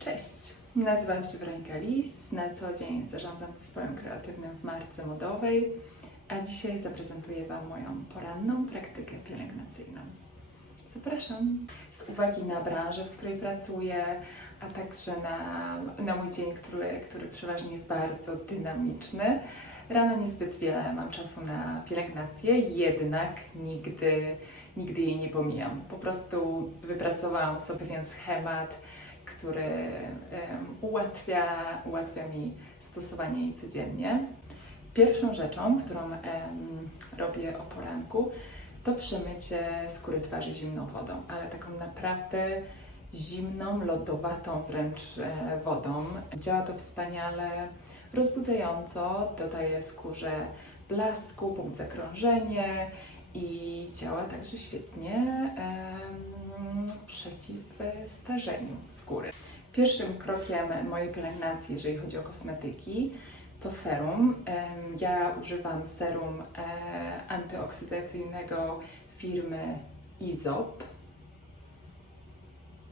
Cześć, nazywam się Weronika Lis, na co dzień zarządzam zespołem kreatywnym w marce modowej, a dzisiaj zaprezentuję Wam moją poranną praktykę pielęgnacyjną. Zapraszam. Z uwagi na branżę, w której pracuję, a także na, na mój dzień, który, który przeważnie jest bardzo dynamiczny, rano niezbyt wiele mam czasu na pielęgnację, jednak nigdy, nigdy jej nie pomijam. Po prostu wypracowałam sobie pewien schemat, który em, ułatwia, ułatwia mi stosowanie jej codziennie. Pierwszą rzeczą, którą em, robię o poranku, to przemycie skóry twarzy zimną wodą, ale taką naprawdę zimną, lodowatą wręcz e, wodą. Działa to wspaniale, rozbudzająco, dodaje skórze blasku, pobudza krążenie i działa także świetnie przeciw starzeniu skóry. Pierwszym krokiem mojej pielęgnacji, jeżeli chodzi o kosmetyki, to serum. Ja używam serum e, antyoksydacyjnego firmy Izop.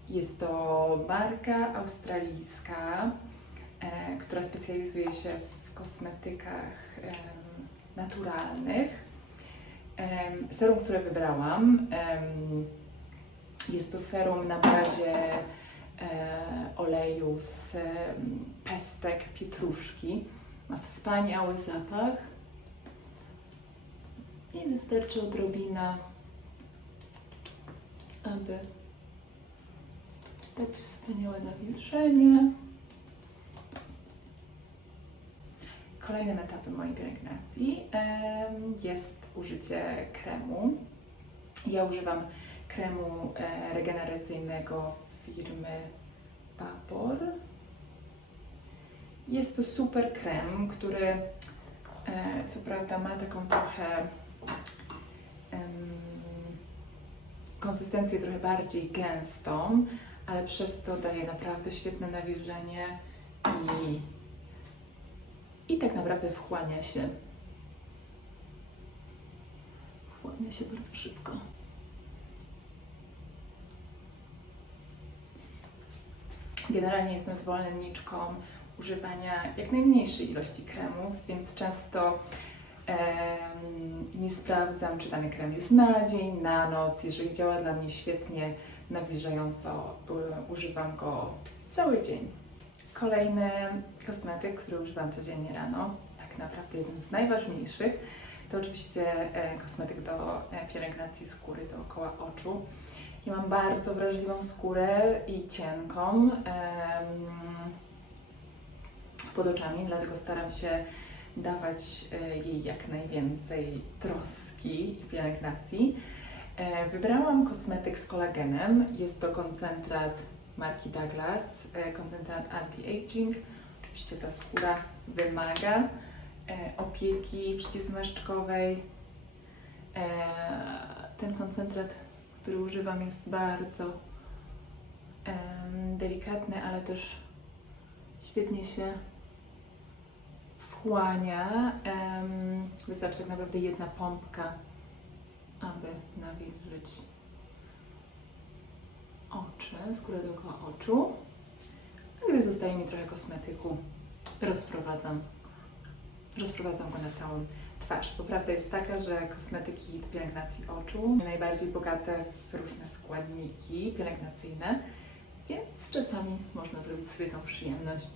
Jest to marka australijska, e, która specjalizuje się w kosmetykach naturalnych. Serum, które wybrałam, jest to serum na bazie e, oleju z pestek pietruszki. Ma wspaniały zapach i wystarczy odrobina, aby dać wspaniałe nawilżenie. Kolejnym etapem mojej pielęgnacji jest użycie kremu. Ja używam kremu e, regeneracyjnego firmy Vapor. Jest to super krem, który e, co prawda ma taką trochę konsystencję trochę bardziej gęstą, ale przez to daje naprawdę świetne nawilżenie i, i tak naprawdę wchłania się. Wchłania się bardzo szybko. Generalnie jestem zwolenniczką używania jak najmniejszej ilości kremów, więc często nie sprawdzam, czy dany krem jest na dzień, na noc. Jeżeli działa dla mnie świetnie, nawilżająco, u- używam go cały dzień. Kolejny kosmetyk, który używam codziennie rano, tak naprawdę jeden z najważniejszych, to oczywiście e, kosmetyk do e, pielęgnacji skóry dookoła oczu. Ja mam bardzo wrażliwą skórę i cienką pod oczami, dlatego staram się dawać e, jej jak najwięcej troski i pielęgnacji. Wybrałam kosmetyk z kolagenem. Jest to koncentrat marki Douglas, koncentrat anti-aging. Oczywiście ta skóra wymaga opieki przeciwzmarszczkowej. E, Ten koncentrat, który używam, jest bardzo em, delikatny, ale też świetnie się wchłania. Wystarczy tak naprawdę jedna pompka, aby nawilżyć oczy, skórę dookoła oczu. A gdy zostaje mi trochę kosmetyku, rozprowadzam, rozprowadzam go na całą twarz. Bo prawda jest taka, że kosmetyki do pielęgnacji oczu najbardziej bogate w różne składniki pielęgnacyjne, więc czasami można zrobić sobie tą przyjemność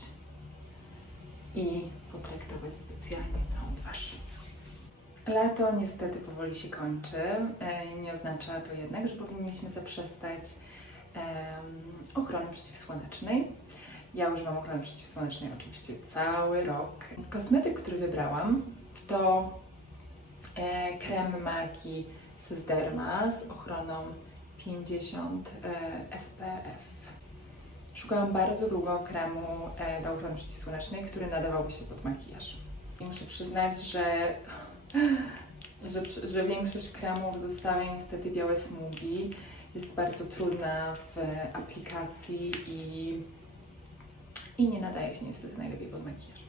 i potraktować specjalnie całą twarz. Lato niestety powoli się kończy. E, Nie oznacza to jednak, że powinniśmy zaprzestać ochrony przeciwsłonecznej. Ja używam ochrony przeciwsłonecznej oczywiście cały rok. Kosmetyk, który wybrałam, to e, krem marki Sysderma z ochroną 50 e, SPF. Szukałam bardzo długo kremu e, do ochrony przeciwsłonecznej, który nadawałby się pod makijaż. I muszę przyznać, że, że, że większość kremów zostawia niestety białe smugi. Jest bardzo trudna w aplikacji i, i nie nadaje się niestety najlepiej pod makijaż.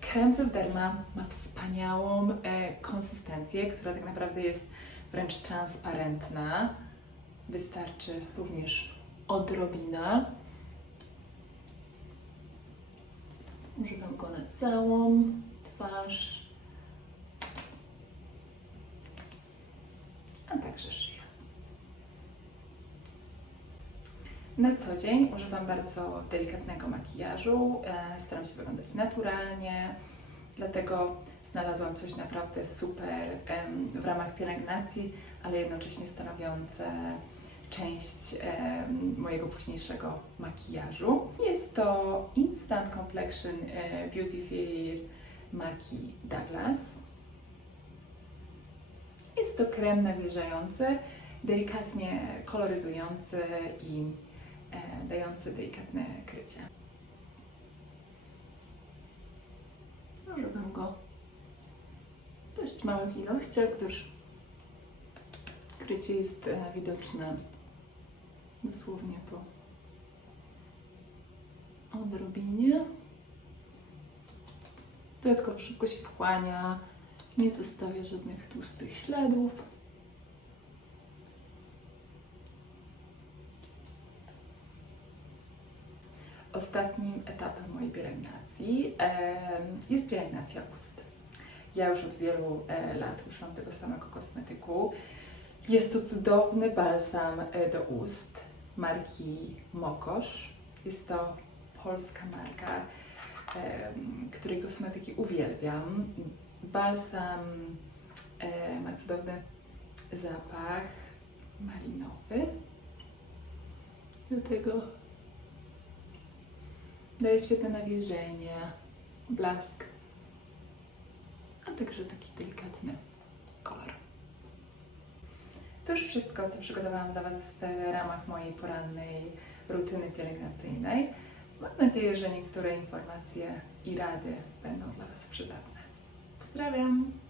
Krem z Derma ma wspaniałą e, konsystencję, która tak naprawdę jest wręcz transparentna. Wystarczy również odrobina. Używam go na całą twarz, a także szyję. Na co dzień używam bardzo delikatnego makijażu. e, Staram się wyglądać naturalnie, dlatego znalazłam coś naprawdę super w ramach pielęgnacji, ale jednocześnie stanowiące część mojego późniejszego makijażu. Jest to Instant Complexion e, Beauty Fair marki Douglas. Jest to krem nawilżający, delikatnie koloryzujący i dający delikatne krycie. Używam go w dość małych ilościach, gdyż krycie jest e, widoczne dosłownie po odrobinie. Dodatkowo szybko się wchłania, nie zostawia żadnych tłustych śladów. Ostatnim etapem mojej pielęgnacji jest pielęgnacja ust. Ja już od wielu e, lat używam tego samego kosmetyku. Jest to cudowny balsam e, do ust marki Mokosz. Jest to polska marka, której kosmetyki uwielbiam. Balsam e, ma cudowny zapach malinowy. Do tego daje świetne nawilżenie, blask, a także taki delikatny kolor. To już wszystko, co przygotowałam dla Was w ramach mojej porannej rutyny pielęgnacyjnej. Mam nadzieję, że niektóre informacje i rady będą dla Was przydatne. Pozdrawiam!